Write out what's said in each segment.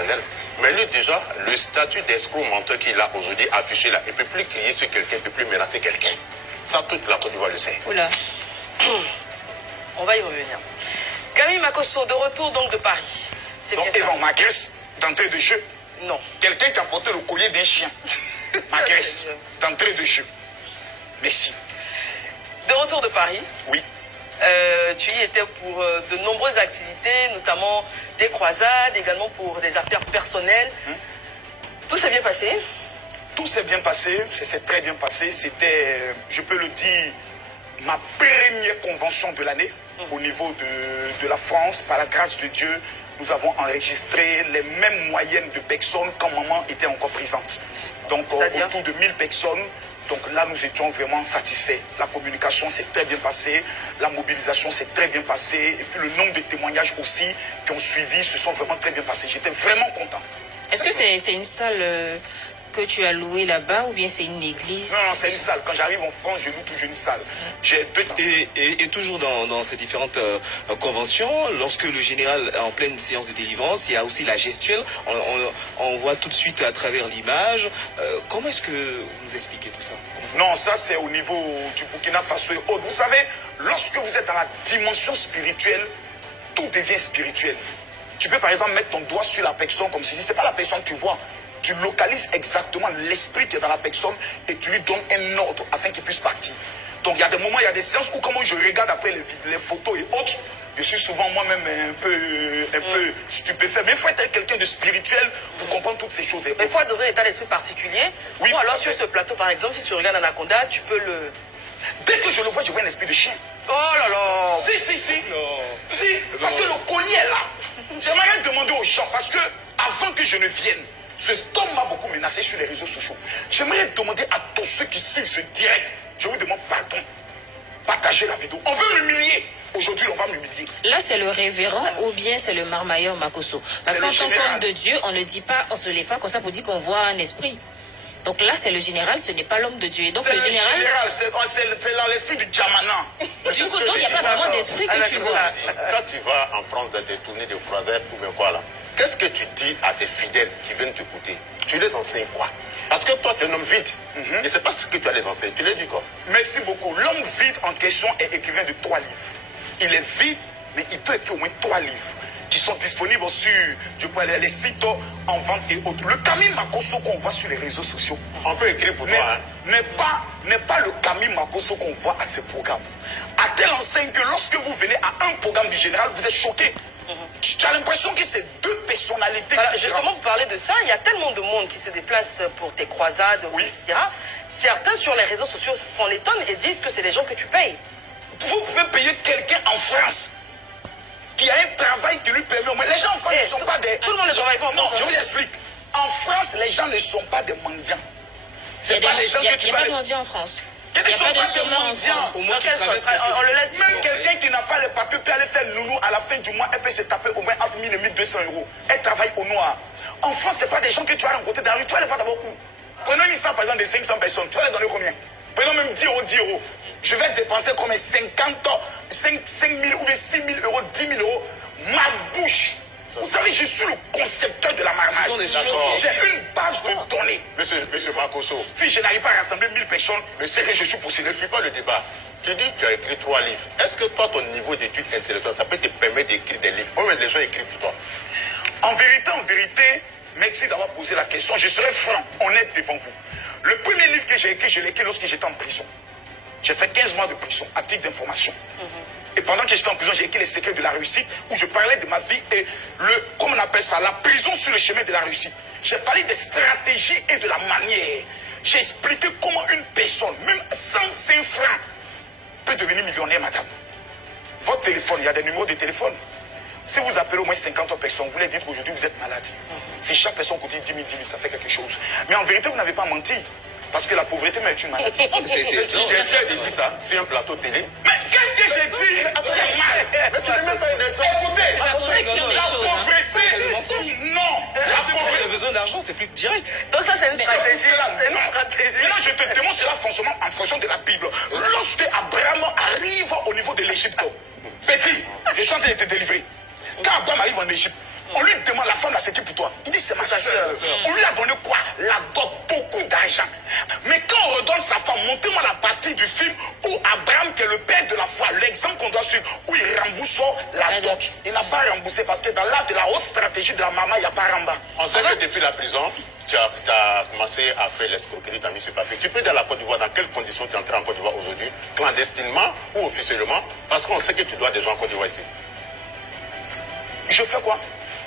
personnel. Mais lui, déjà, le statut d'escroc menteur qu'il a aujourd'hui affiché là, il ne peut plus crier sur quelqu'un, il ne peut plus menacer quelqu'un. Ça, toute la Côte d'Ivoire le sait. Oula. On va y revenir. Camille Makosso, de retour donc de Paris. Donc, Evan, ma Grèce, d'entrée de jeu. Non. Quelqu'un qui a porté le collier d'un chien. Ma Grèce, d'entrée de jeu. Merci. De retour de Paris. Oui. Tu y étais pour de nombreuses activités, notamment des croisades, également pour des affaires personnelles. Tout s'est bien passé? Tout s'est bien passé, c'est très bien passé. C'était, je peux le dire, ma première convention de l'année au niveau de la France. Par la grâce de Dieu, nous avons enregistré les mêmes moyennes de personnes quand maman était encore présente. Donc autour de 1000 personnes. Donc là, nous étions vraiment satisfaits. La communication s'est très bien passée, la mobilisation s'est très bien passée, et puis le nombre de témoignages aussi qui ont suivi se sont vraiment très bien passés. J'étais vraiment content. Est-ce que c'est une salle que tu as louée là-bas ou bien c'est une église? Non, c'est une salle. Quand j'arrive en France, je loue toujours une salle. J'ai deux... Et toujours dans ces différentes conventions, lorsque le général est en pleine séance de délivrance, il y a aussi la gestuelle. On voit tout de suite à travers l'image. Comment est-ce que vous expliquez tout ça? Non, ça c'est au niveau du Burkina Faso et autres. Vous savez, lorsque vous êtes dans la dimension spirituelle, tout devient spirituel. Tu peux par exemple mettre ton doigt sur la personne comme ceci. C'est pas la personne que tu vois. Tu localises exactement l'esprit qui est dans la personne et tu lui donnes un ordre afin qu'il puisse partir. Donc il y a des moments, il y a des séances où comment je regarde après les photos et autres, je suis souvent moi-même un peu stupéfait. Mais il faut être quelqu'un de spirituel pour comprendre toutes ces choses. Mais il faut être dans un état d'esprit particulier. Oui. Ou alors sur ce plateau par exemple, si tu regardes Anaconda, tu peux le... Dès que je le vois, je vois un esprit de chien. Oh là là. Si. Non. Si, parce que le collier est là. J'aimerais demander aux gens, parce que avant que je ne vienne, ce homme m'a beaucoup menacé sur les réseaux sociaux. J'aimerais demander à tous ceux qui suivent ce direct, je vous demande pardon. Partagez la vidéo. On veut m'humilier. Aujourd'hui, on va m'humilier. Là, c'est le révérend ou bien c'est le marmailleur Makosso? Parce qu'en tant qu'homme de Dieu, on ne dit pas, on se lève pas comme ça pour dire qu'on voit un esprit. Donc là, c'est le général, ce n'est pas l'homme de Dieu. Donc le général, c'est dans l'esprit du Djamana. Du coup, donc il n'y a pas vraiment d'esprit que tu vois. Quand tu vas en France dans des tournées de croisades ou bien quoi là, qu'est-ce que tu dis à tes fidèles qui viennent t'écouter? Tu les enseignes quoi? Parce que toi, tu es un homme vide. Je ne sais pas ce que tu as les enseigner. Tu les dis quoi? Merci beaucoup. L'homme vide en question est écrivain de 3 livres. Il est vide, mais il peut écrire au moins 3 livres qui sont disponibles sur les sites en vente et autres. Le Camille Makosso qu'on voit sur les réseaux sociaux. On peut écrire pour toi. N'est pas le Camille Makosso qu'on voit à ces programmes. À telle enseigne que lorsque vous venez à un programme du général, vous êtes choqué. Tu as l'impression que c'est deux personnalités. Voilà, justement, vous parlez de ça. Il y a tellement de monde qui se déplace pour tes croisades, etc. Certains sur les réseaux sociaux s'en étonnent et disent que c'est des gens que tu payes. Vous pouvez payer quelqu'un en France qui a un travail qui lui permet. Mais les gens en France ne sont pas des... Tout le monde ne travaille pas en France. Non, je vous explique. En France, les gens ne sont pas des mendiants. C'est pas des gens que tu Il n'y a pas de mendiants en France. Il n'y a pas de chômeurs en France. On le laisse. Même quelqu'un qui n'a pas les papiers peut aller faire loulou à la fin du mois, elle peut se taper au moins entre 1000 et 1200 euros. Elle travaille au noir. En France, ce n'est pas des gens que tu vas rencontrer dans la rue. Tu vas les voir d'abord où? Prenons une liste par exemple de 500 personnes. Tu vas les donner combien? Prenons même 10 euros, 10 euros. Je vais dépenser combien? 50 ans, 5 000 ou bien 6 000 euros, 10 000 euros. Ma bouche. Vous savez, je suis le concepteur de la marmaille. J'ai une base de données. Monsieur Makosso. Si je n'arrive pas à rassembler 1000 personnes, c'est que je suis possible. Ne fuis pas le débat. Tu dis que tu as écrit 3 livres. Est-ce que toi, ton niveau d'études intellectuelles, ça peut te permettre d'écrire des livres? Combien de gens écrivent pour toi? En vérité, merci d'avoir posé la question. Je serai franc, honnête devant vous. Le premier livre que j'ai écrit, je l'ai écrit lorsque j'étais en prison. J'ai fait 15 mois de prison, à titre d'information. Et pendant que j'étais en prison, j'ai écrit Les secrets de la réussite, où je parlais de ma vie et comment on appelle ça, la prison sur le chemin de la réussite. J'ai parlé des stratégies et de la manière. J'ai expliqué comment une personne, même sans 5 francs, peut devenir millionnaire, madame. Votre téléphone, il y a des numéros de téléphone. Si vous appelez au moins 50 personnes, vous leur dites qu'aujourd'hui vous êtes malade. Si chaque personne coûte 10 000, ça fait quelque chose. Mais en vérité, vous n'avez pas menti. Parce que la pauvreté est une maladie. J'ai fait de dire ça sur un plateau télé. Mais qu'est-ce que j'ai dit? Mais tu n'es même pas une Écoutez, c'est sa conception des choses. La pauvreté, non. J'ai besoin d'argent, c'est plus direct. Donc ça, c'est une stratégie. C'est une stratégie. Maintenant, je te démontre cela fonctionnement en fonction de la Bible. Lorsque Abraham arrive au niveau de l'Égypte, petit, les gens étaient délivrés. Quand Abraham arrive en Égypte, On lui demande, la femme là, c'est qui pour toi? Il dit, c'est ma soeur. On lui a donné quoi? La dot, beaucoup d'argent. Mais quand on redonne sa femme, montez-moi la partie du film où Abraham, qui est le père de la foi, l'exemple qu'on doit suivre, où il rembourse la dot. Il n'a pas remboursé parce que dans l'art de la haute stratégie de la maman, il n'y a pas ramba. On sait que depuis la prison, tu as commencé à faire l'escroquerie, tu as mis sur papier. Tu peux dans la Côte d'Ivoire, dans quelles conditions tu es entré en Côte d'Ivoire aujourd'hui? Clandestinement ou officiellement? Parce qu'on sait que tu dois des gens en Côte d'Ivoire ici. Je fais quoi?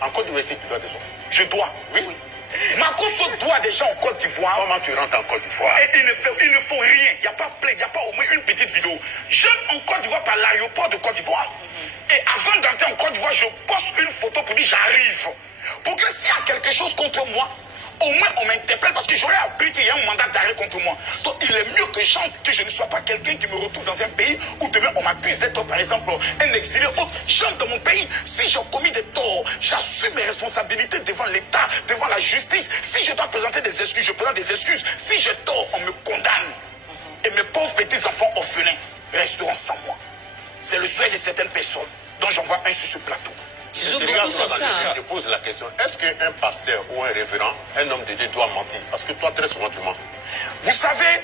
En Côte d'Ivoire ici, tu dois des gens. Je dois. Oui. Makosso doit des gens en Côte d'Ivoire. Comment tu rentres en Côte d'Ivoire? Et ils ne font rien. Il n'y a pas plainte, il n'y a pas au moins une petite vidéo. J'entre en Côte d'Ivoire par l'aéroport de Côte d'Ivoire. Et avant d'entrer en Côte d'Ivoire, je poste une photo pour dire j'arrive. Pour que s'il y a quelque chose contre moi, au moins on m'interpelle parce que j'aurais appris qu'il y a un mandat d'arrêt contre moi. Donc il est mieux que je ne sois pas quelqu'un qui me retrouve dans un pays où demain on m'accuse d'être par exemple un exilé autre. J'entre dans mon pays, si j'ai commis des torts, j'assume mes responsabilités devant l'État, devant la justice. Si je dois présenter des excuses, je présente des excuses. Si j'ai tort, on me condamne. Et mes pauvres petits enfants orphelins resteront sans moi. C'est le souhait de certaines personnes dont j'envoie un sur ce plateau. Tu joues beaucoup sur ça. Je te pose la question, est-ce qu'un pasteur ou un révérend, un homme de Dieu doit mentir? Parce que toi, très souvent, tu mens. Vous savez,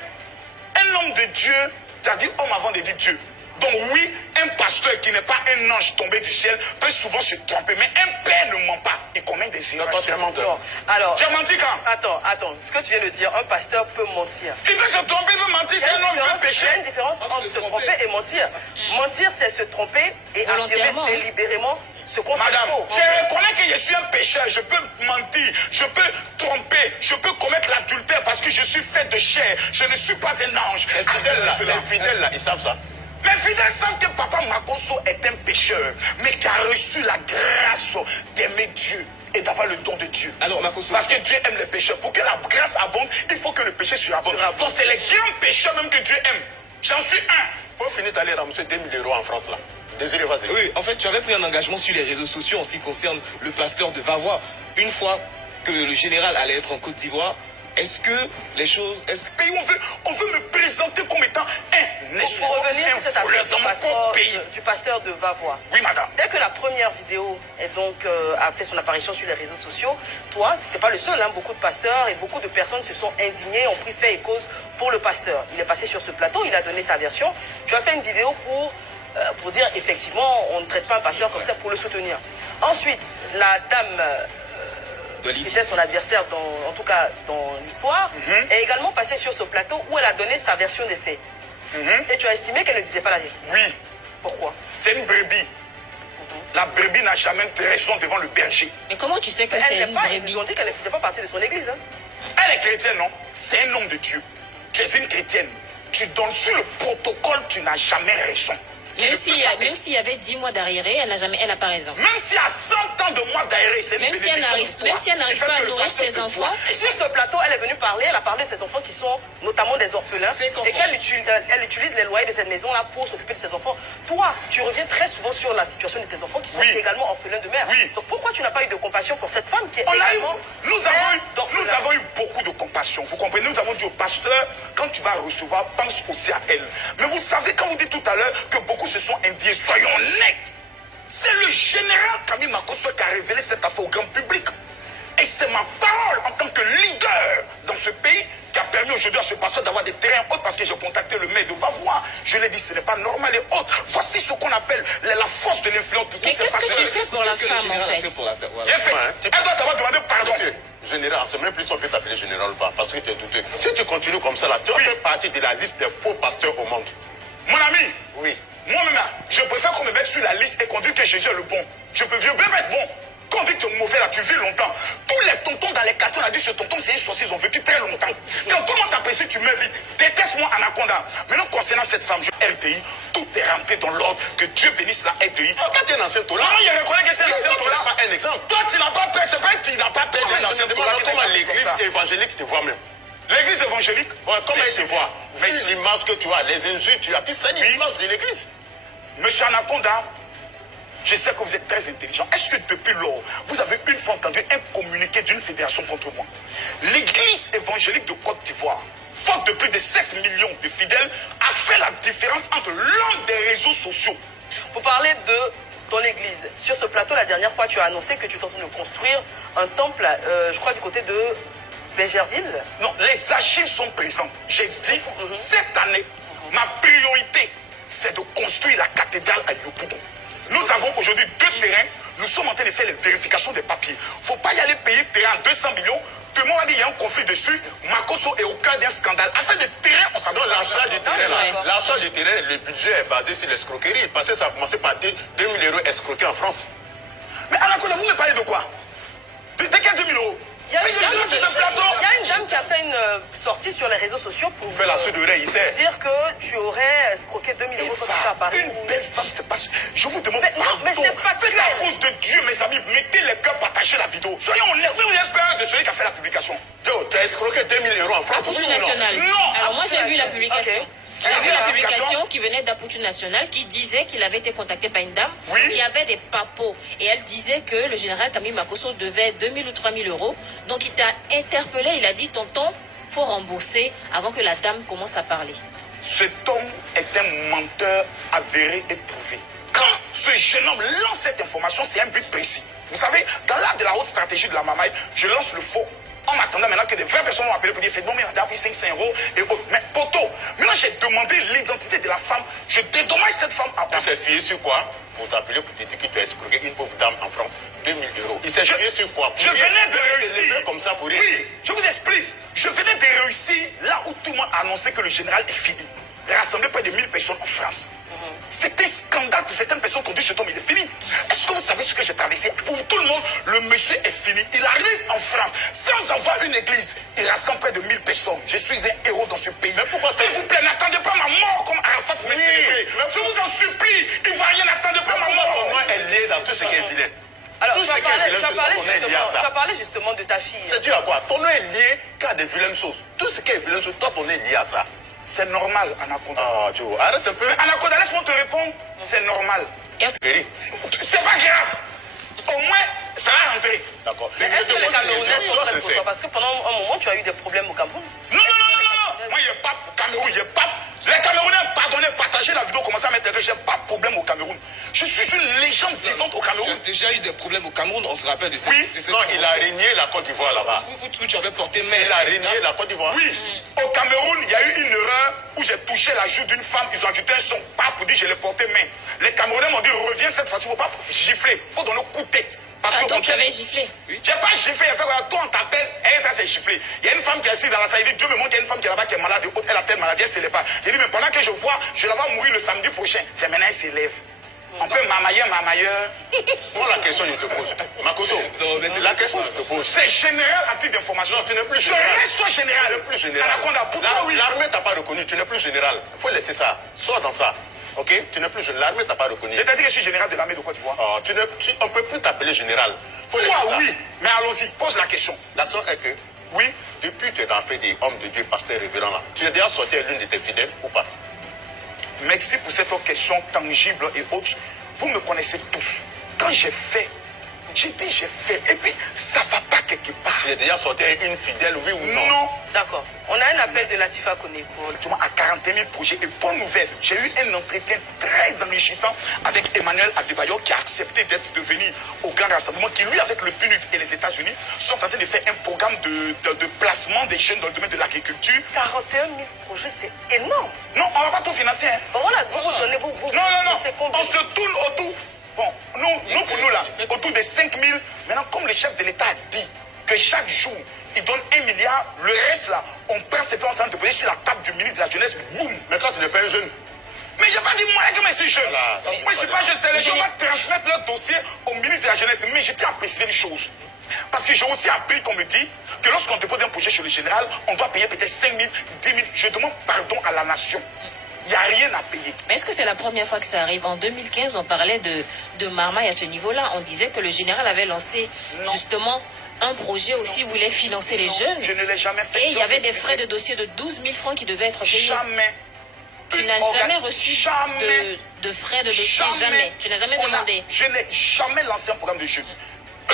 un homme de Dieu, c'est-à-dire homme avant de dire Dieu. Donc oui, un pasteur qui n'est pas un ange tombé du ciel peut souvent se tromper. Mais un père ne ment pas. Il commet des erreurs. Toi, tu es menteur. Alors, Tu as menti quand? attends. Ce que tu viens de dire, un pasteur peut mentir. Il peut se tromper, il peut mentir, c'est un homme qui peut pécher. Il y a une différence entre se tromper et mentir. Mentir, c'est se tromper et affirmer Volontairement. délibérément ce qu'on fait Madame, faux. je reconnais que je suis un pécheur, je peux mentir, je peux tromper, je peux commettre l'adultère parce que je suis fait de chair, je ne suis pas un ange. Les fidèles, là, ils savent ça. Les fidèles savent que Papa Makosso est un pécheur, mais qui a reçu la grâce d'aimer Dieu et d'avoir le don de Dieu. Alors, Makosso, Parce que Dieu aime les pécheurs. Pour que la grâce abonde, il faut que le péché surabonde. Donc c'est les grands pécheurs même que Dieu aime. J'en suis un. Pour finir, tu allais ramasser 2 000 € en France, là. Désiré, vas-y. oui, en fait, tu avais pris un engagement sur les réseaux sociaux en ce qui concerne le pasteur de Vavois. Une fois que le général allait être en Côte d'Ivoire, est-ce que les choses... Pays où on veut me présenter comme étant un espoir, Pour revenir sur cette affaire dans mon propre pays. du pasteur de Vavois. Oui, madame. Dès que la première vidéo a fait son apparition sur les réseaux sociaux, toi, tu n'es pas le seul, hein, beaucoup de pasteurs et beaucoup de personnes se sont indignés, ont pris fait et cause pour le pasteur. Il est passé sur ce plateau, il a donné sa version. Tu as fait une vidéo pour dire effectivement, on ne traite pas un pasteur comme ça, pour le soutenir. Ensuite, la dame qui était son adversaire, en tout cas dans l'histoire, est également passée sur ce plateau où elle a donné sa version des faits. Et tu as estimé qu'elle ne disait pas la vérité. Oui, Pourquoi? c'est une brebis. La brebis n'a jamais raison devant le berger. Mais comment tu sais que c'est Elle une n'est pas, brebis? ils ont dit qu'elle ne faisait pas partie de son église. Hein. Elle est chrétienne, non? C'est un homme de Dieu. Tu es une chrétienne. Tu donnes sur le protocole, tu n'as jamais raison. Même s'il y avait 10 mois d'arriéré, elle n'a pas raison. Même s'il y a 100 ans de mois d'aéré, c'est une Même si elle n'arrive pas à nourrir ses enfants. Et sur ce plateau, elle est venue parler, elle a parlé de ses enfants qui sont notamment des orphelins. Et qu'elle utilise les loyers de cette maison-là pour s'occuper de ses enfants. Toi, tu reviens très souvent sur la situation de tes enfants qui sont également orphelins de mère. Oui. Donc pourquoi tu n'as pas eu de compassion pour cette femme qui est Nous également avons eu beaucoup de compassion. Vous comprenez? Nous avons dit au pasteur, quand tu vas recevoir, pense aussi à elle. Mais vous savez, quand vous dites tout à l'heure que beaucoup se sont indignés, soyons honnêtes. C'est le général Camille Makosso qui a révélé cette affaire au grand public. Et c'est ma parole en tant que leader dans ce pays qui a permis aujourd'hui à ce pasteur d'avoir des terrains hauts parce que j'ai contacté le maire de Vavois. Je lui ai dit ce n'est pas normal et autres. Voici ce qu'on appelle la force de l'influence. Mais qu'est-ce que tu fais pour la femme en fait? Elle doit t'avoir demandé pardon. Monsieur, général, on ne sait même plus si on peut t'appeler général ou pas, parce que tu es douteux. Si tu continues comme ça, là, tu vas faire partie de la liste des faux pasteurs au monde. Mon ami, Oui. moi-même, je préfère qu'on me mette sur la liste et qu'on dise que Jésus est le bon. Je peux bien être bon. Quand on dit que tu es mauvais là, tu vis longtemps. Tous les tontons dans les quartiers, on a dit ce tonton c'est une sorcière, ils ont vécu très longtemps. Quand tout le monde t'apprécie, tu meurs vite. Déteste-moi Anaconda. Maintenant, concernant cette femme, RDI, tout est rentré dans l'ordre. Que Dieu bénisse la RDI. Quand tu es un ancien Torah, Non, je reconnais que c'est l'ancien tu Torah. n'as pas un exemple. Toi, tu n'as pas peur, c'est pas que tu n'as pas peur de l'ancien Torah. Comment l'église évangélique te voit même? L'église évangélique. Ouais, comment elle te voit? Mais Vu l'image que tu as, les injures, tu as, tu sais l'image de l'église. Monsieur Anaconda, je sais que vous êtes très intelligent. Est-ce que depuis lors, vous avez une fois entendu un communiqué d'une fédération contre moi? L'église évangélique de Côte d'Ivoire, forte de plus de 7 millions de fidèles, a fait la différence entre l'homme des réseaux sociaux. Pour parler de ton église. Sur ce plateau, la dernière fois, tu as annoncé que tu es en train de construire un temple, je crois, du côté de Bégerville. Non, les archives sont présentes. J'ai dit, cette année, ma priorité, c'est de construire la cathédrale à Yopougon. Nous avons aujourd'hui 2 terrains. Nous sommes en train de faire les vérifications des papiers. Il ne faut pas y aller payer le terrain à 200 millions. Tout le monde a dit qu'il y a un conflit dessus. Makosso est au cœur d'un scandale. À faire des terrains, on s'adonne L'achat du terrain, là, l'achat du terrain, le budget est basé sur l'escroquerie. Parce que ça a commencé par 2000 euros escroqués en France. Mais Anaconda, vous me parlez de quoi? De quel 2000 euros? Il y a une dame qui a fait une sortie sur les réseaux sociaux pour Fait la soude d'oreille, il sait. dire que tu aurais escroqué 2000 euros quand tu étais à Paris. Une belle femme, c'est pas... Je vous demande mais c'est factuel. Faites à cause de Dieu, mes amis. Mettez les cœurs, partagez la vidéo. Soyons honnêtes. Vous avez peur de celui qui a fait la publication. Joe, tu as escroqué 2000 euros en France. Apoutu National. Non. Alors moi j'ai vu la publication. Ok. J'ai vu la publication qui venait d'Apoutu National qui disait qu'il avait été contacté par une dame qui avait des papos. Et elle disait que le général Camille Makosso devait 2000 ou 3000 euros. Donc il t'a interpellé, il a dit tonton, faut rembourser avant que la dame commence à parler. Cet homme est un menteur avéré et prouvé. Quand ce jeune homme lance cette information, c'est un but précis. Vous savez, dans l'art de la haute stratégie de la mamaille, je lance le faux. En m'attendant maintenant que des vraies personnes vont appeler pour dire faites bon, mais on a pris 500 euros et autres. Mais poto, maintenant j'ai demandé l'identité de la femme. Je dédommage cette femme à Il s'est fié sur quoi? Pour t'appeler pour te dire que tu as escroqué une pauvre dame en France. 2000 euros. Il s'est fié sur quoi? Je venais de réussir. Comme ça pour rien. Oui, je vous explique. Je venais de réussir là où tout le monde a annoncé que le général est fini. Rassembler près de 1000 personnes en France. C'était scandale pour certaines personnes qui ont dit cet homme il est fini. Est-ce que vous savez ce que j'ai traversé? Pour tout le monde, le monsieur est fini. Il arrive en France sans avoir une église. Il rassemble près de 1000 personnes. Je suis un héros dans ce pays. Mais pourquoi? S'il vous plaît, n'attendez pas ma mort comme Arafat me célébrer. Je vous en supplie. Ivoirien, n'attendez pas ma mort. Moi, elle est dans tout ce qui est vilain. Alors, Tout tu ce as qui est vilain, parlé, parlé justement de ta fille. c'est dû à quoi? Ton nom est lié qu'à des vilaines choses. Tout ce qui est vilaine chose, toi, ton nom est lié à ça. C'est normal, Anaconda. Ah, Joe, arrête un peu. Mais Anaconda, laisse-moi te répondre. C'est normal. Péri. C'est pas grave. Au moins, ça va rentrer. D'accord. Mais est-ce que les Camerounais sont prêts pour c'est toi? Parce que pendant un moment, tu as eu des problèmes au Cameroun. Non. Moi, il n'y a pas de Cameroun, il n'y a pas. Les Camerounais, pardonnez, partagez la vidéo, commencez à mettre que j'ai pas de problème au Cameroun. Je suis une légende vivante au Tu as Cameroun. déjà eu des problèmes au Cameroun, on se rappelle de ça. Oui. Non, il a régné la Côte d'Ivoire là-bas. Où tu avais porté main. Il a régné la Côte d'Ivoire. Oui, au Cameroun, il y a eu une erreur où j'ai touché la joue d'une femme. Ils ont ajouté un son, pas pour dire je l'ai porté main. Les Camerounais m'ont dit reviens cette fois-ci, il ne faut pas gifler, il faut donner un coup de tête. Parce Ah, que donc tu avais giflé. j'ai pas giflé, il a fait voilà, toi on t'appelle, et ça c'est giflé. Il y a une femme qui est assise dans la salle, il dit Dieu me montre qu'il y a une femme qui est là-bas qui est malade, et elle a telle maladie, elle ne se lève pas. J'ai dit mais pendant que je vois, je la vois mourir le samedi prochain, c'est maintenant elle se lève. On peut mamailleur. Moi, la question que je te pose. Makosso, Non, mais c'est la question que je te pose. C'est général à titre d'information. Non, tu n'es plus Je général. reste toi général. Tu n'es plus général. Anaconda, pourquoi oui? L'armée t'a pas reconnu, tu n'es plus général. Il faut laisser ça. Sors dans ça. Ok? Tu n'es plus général. L'armée t'a pas reconnu. C'est-à-dire que je suis général de l'armée de Côte d'Ivoire. On ne peut plus t'appeler général. Faut laisser Toi ça. oui, mais allons-y, pose la question. La chose est que, Oui, depuis que tu es dans le fait des hommes de Dieu, pasteurs révérends là, tu es déjà sorti à l'une de tes fidèles ou pas? merci pour cette question tangible et autre. Vous me connaissez tous. Quand j'ai fait, j'ai dit j'ai fait. Et puis, ça ne va pas quelque part. Tu es déjà sorti avec une fidèle, oui ou non? Non. D'accord. On a un appel de Latifa Koneko. Tu vois, à 41 000 projets. Et bonne nouvelle, j'ai eu un entretien très enrichissant avec Emmanuel Adebayor qui a accepté d'être devenu au Grand Rassemblement, qui lui, avec le PNUD et les États-Unis, sont en train de faire un programme de placement des jeunes dans le domaine de l'agriculture. 41 000 projets, c'est énorme. Non, on ne va pas tout financer. Hein. Bon, voilà, vous donnez, vous Non. c'est combien? On se tourne autour. Bon, nous pour nous là, autour de 5 000. Maintenant, comme le chef de l'État a dit que chaque jour, il donne 1 milliard, le reste là, on prend ces plans ensemble de poser sur la table du ministre de la Jeunesse. Boum. Mais toi, tu n'es pas un jeune. Mais j'ai pas dit moi que je suis jeune. Voilà. Moi, je ne suis pas jeune. C'est les gens qui vont transmettre leur dossier au ministre de la Jeunesse. Mais je tiens à préciser une chose. Parce que j'ai aussi appris qu'on me dit que lorsqu'on dépose un projet chez le général, on doit payer peut-être 5 000, 10 000. Je demande pardon à la nation. Il n'y a rien à payer. Mais est-ce que c'est la première fois que ça arrive? En 2015, on parlait de Marmaille à ce niveau-là. On disait que le général avait lancé justement un projet aussi, voulait financer les jeunes. Je ne l'ai jamais fait. Et il y avait des frais de dossier de 12 000 francs qui devaient être payés. Jamais. Tu n'as jamais reçu de frais de dossier, jamais. Tu n'as jamais demandé. Je n'ai jamais lancé un programme de jeunes.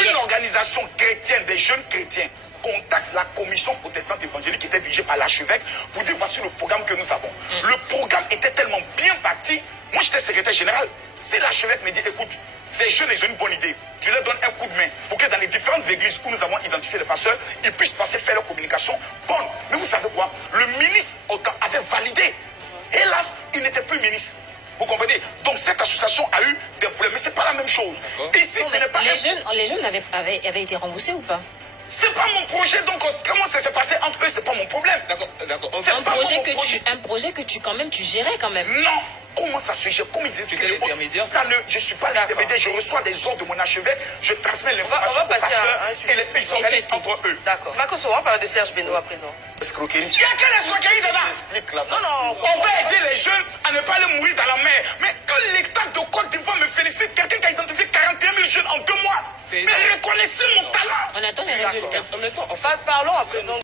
Une organisation chrétienne, des jeunes chrétiens, contacte la commission protestante évangélique qui était dirigée par l'archevêque pour dire voici le programme que nous avons. Le programme était tellement bien bâti. Moi, j'étais secrétaire général. Si l'archevêque me dit écoute, Ces jeunes, ils ont une bonne idée. Tu leur donnes un coup de main pour que dans les différentes églises où nous avons identifié les pasteurs, ils puissent passer faire leur communication bonne. Mais vous savez quoi? Le ministre avait validé. Hélas, il n'était plus ministre. Vous comprenez? Donc cette association a eu des problèmes. Mais ce n'est pas la même chose. Ici, ce n'est pas... Les jeunes avaient été remboursés ou pas? C'est pas mon projet, donc comment ça s'est passé entre eux, c'est pas mon problème. D'accord. Un projet que tu gérais quand même. Non. Comment ça se gère? Comment ils expliquent? L'intermédiaire? Je ne suis pas l'intermédiaire, je reçois des ordres de mon archevêque, je transmets l'information On va aux pasteurs et les filles s'organisent tout. entre eux. D'accord. Makoso, on va parler de Serge Benoît à présent. Escroquerie. Il y a quelle escroquerie dedans? Explique là. Non. On va aider les jeunes à ne pas aller mourir dans la mer. Mais quand l'État de Côte d'Ivoire me félicite, quelqu'un qui a identifié 41 000 jeunes en 2 mois, mais reconnaissez mon talent. On attend les résultats. En même temps, enfin, Parlons à présent